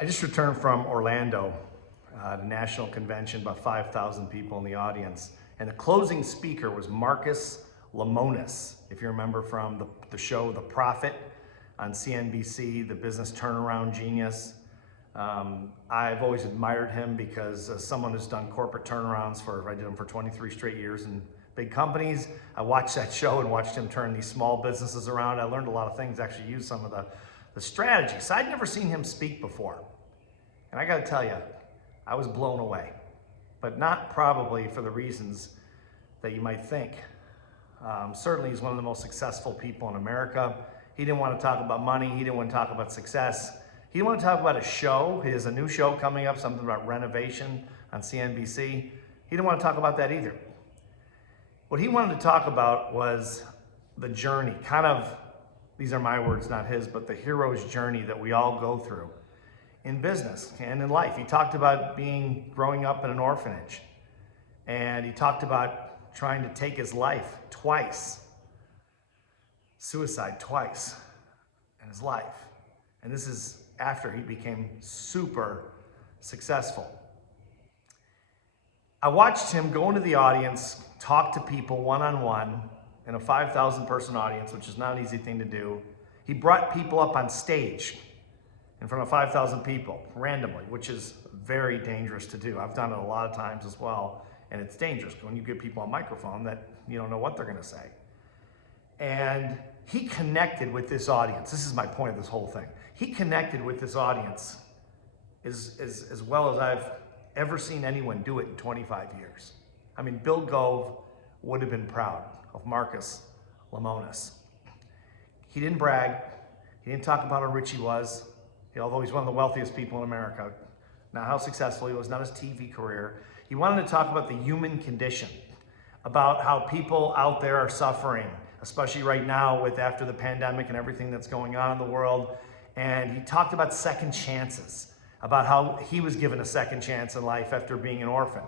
I just returned from Orlando, the national convention, about 5,000 people in the audience. And the closing speaker was Marcus Lemonis, if you remember from the show The Prophet on CNBC, the business turnaround genius. I've always admired him because as someone who's done corporate turnarounds I did them for 23 straight years in big companies. I watched that show and watched him turn these small businesses around. I learned a lot of things, actually used some of the strategies. So I'd never seen him speak before. And I gotta tell you, I was blown away, but not probably for the reasons that you might think. Certainly he's one of the most successful people in America. He didn't want to talk about money. He didn't want to talk about success. He didn't want to talk about a show. He has a new show coming up, something about renovation on CNBC. He didn't want to talk about that either. What he wanted to talk about was the journey, these are my words, not his, but the hero's journey that we all go through in business and in life. He talked about growing up in an orphanage, and he talked about trying to take his life twice, suicide twice in his life. And this is after he became super successful. I watched him go into the audience, talk to people one-on-one in a 5,000 person audience, which is not an easy thing to do. He brought people up on stage in front of 5,000 people randomly, which is very dangerous to do. I've done it a lot of times as well, and it's dangerous when you give people a microphone that you don't know what they're gonna say. And he connected with this audience. This is my point of this whole thing. He connected with this audience as well as I've ever seen anyone do it in 25 years. I mean, Bill Gove would have been proud of Marcus Lemonis. He didn't brag. He didn't talk about how rich he was, although he's one of the wealthiest people in America. Not how successful he was, not his TV career. He wanted to talk about the human condition, about how people out there are suffering, especially right now after the pandemic and everything that's going on in the world. And he talked about second chances, about how he was given a second chance in life after being an orphan.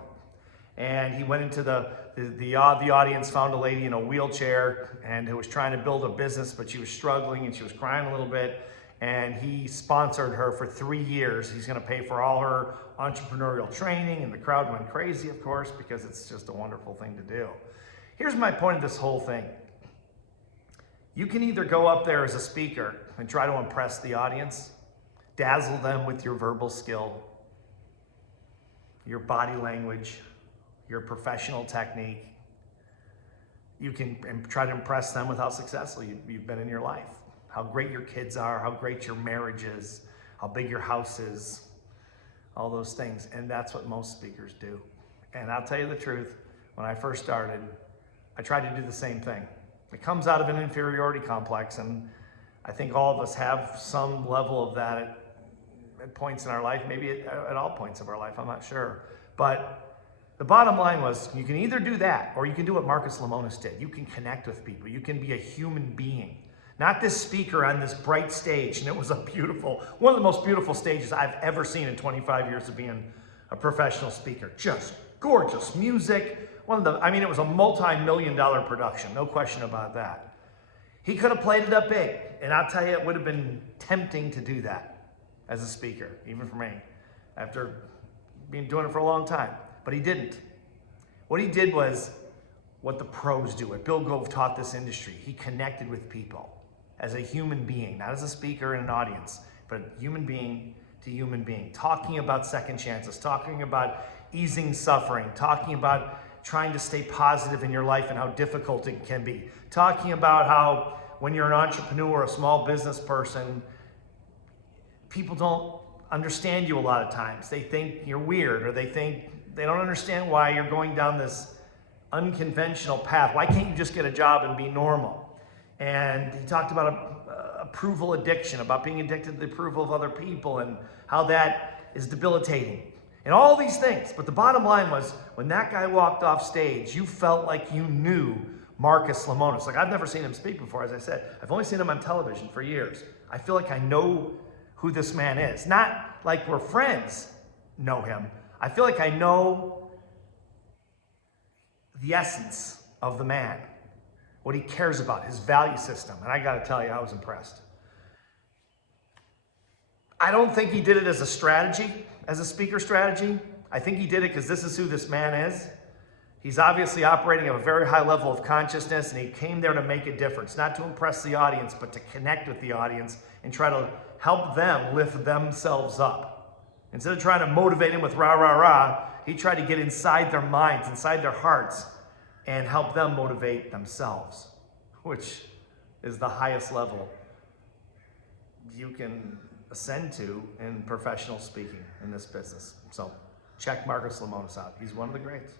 And he went into the audience, found a lady in a wheelchair and who was trying to build a business, but she was struggling and she was crying a little bit. And he sponsored her for 3 years. He's gonna pay for all her entrepreneurial training, and the crowd went crazy, of course, because it's just a wonderful thing to do. Here's my point of this whole thing. You can either go up there as a speaker and try to impress the audience, dazzle them with your verbal skill, your body language, your professional technique. You can try to impress them with how successful you've been in your life, how great your kids are, how great your marriage is, how big your house is, all those things. And that's what most speakers do. And I'll tell you the truth, when I first started, I tried to do the same thing. It comes out of an inferiority complex, and I think all of us have some level of that at points in our life, maybe at all points of our life, I'm not sure. But the bottom line was, you can either do that, or you can do what Marcus Lemonis did. You can connect with people. You can be a human being. Not this speaker on this bright stage, and it was one of the most beautiful stages I've ever seen in 25 years of being a professional speaker. Just gorgeous music. It was a multi-million-dollar production, no question about that. He could have played it up big, and I'll tell you, it would have been tempting to do that as a speaker, even for me, after doing it for a long time. But he didn't. What he did was what the pros do. What Bill Gove taught this industry. He connected with people as a human being, not as a speaker in an audience, but human being to human being, talking about second chances, talking about easing suffering, talking about trying to stay positive in your life and how difficult it can be, talking about how when you're an entrepreneur, a small business person, people don't understand you a lot of times. They think you're weird, or they don't understand why you're going down this unconventional path. Why can't you just get a job and be normal? And he talked about approval addiction, about being addicted to the approval of other people and how that is debilitating. And all these things. But the bottom line was, when that guy walked off stage, you felt like you knew Marcus Lemonis. Like, I've never seen him speak before, as I said. I've only seen him on television for years. I feel like I know who this man is. Not like we're friends know him. I feel like I know the essence of the man, what he cares about, his value system. And I gotta tell you, I was impressed. I don't think he did it as a strategy, as a speaker strategy. I think he did it because this is who this man is. He's obviously operating at a very high level of consciousness, and he came there to make a difference, not to impress the audience, but to connect with the audience and try to help them lift themselves up. Instead of trying to motivate him with rah, rah, rah, he tried to get inside their minds, inside their hearts, and help them motivate themselves, which is the highest level you can ascend to in professional speaking in this business. So check Marcus Lemonis out. He's one of the greats.